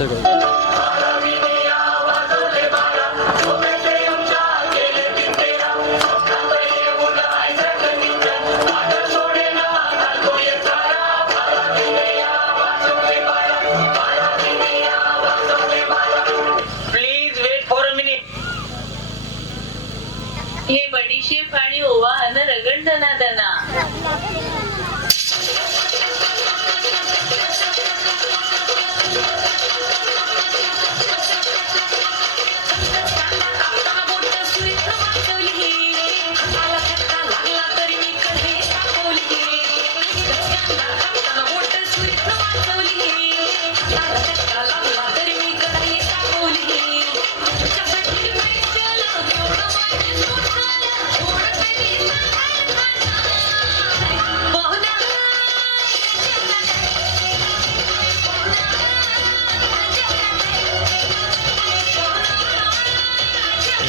सगळं. हे बडीशेप आणि ओवा अन रगड दना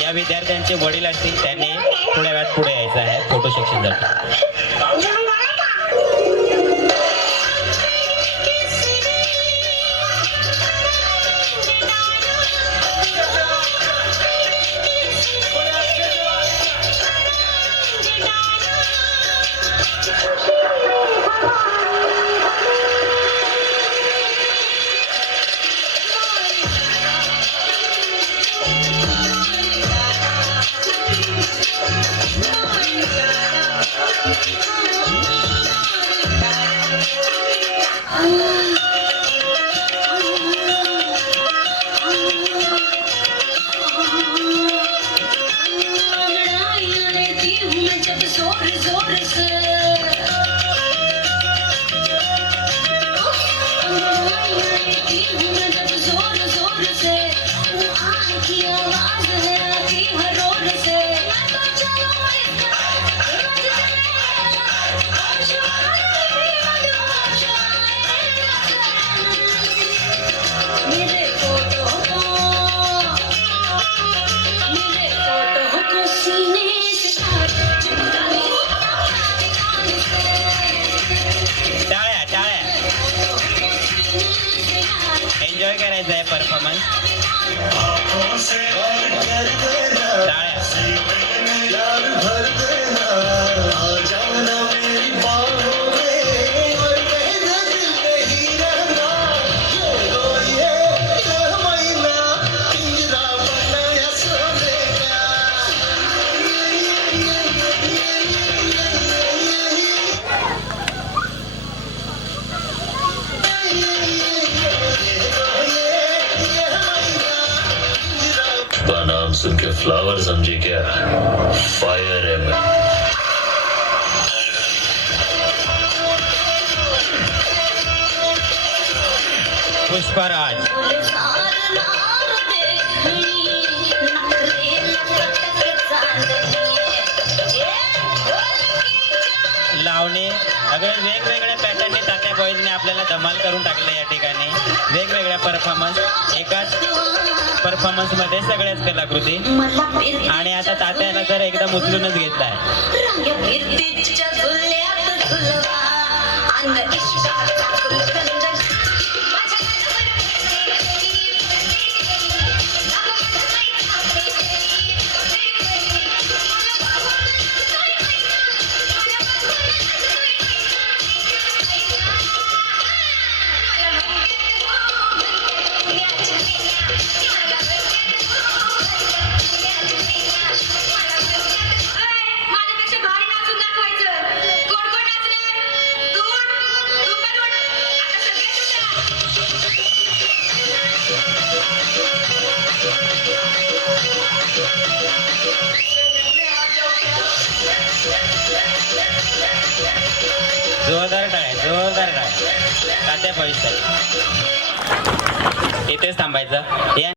या विद्यार्थ्यांचे वडील असतील त्यांनी थोड्या वेळात पुढे यायचं आहे फोटो सेक्शनसाठी. एन्जॉय करायचा आहे परफॉर्मन्स. नाम सुन के फ्लावर समझे क्या? फायर है मैं. पुष्पराज लावणी अगदी वेगवेगळ्या पॅटर्नने तात्या बॉईजने आपल्याला धमाल करून टाकले. या ठिकाणी वेगवेगळ्या परफॉर्मन्स, एकाच परफॉर्मन्स मध्ये सगळ्याच कलाकृती. आणि आता तात्याला तर एकदम उचलूनच घेतलाय. जोरदार टाळ्या, जोरदार टाळ्या तात्या बॉईजसाठी. इथेच थांबायचं.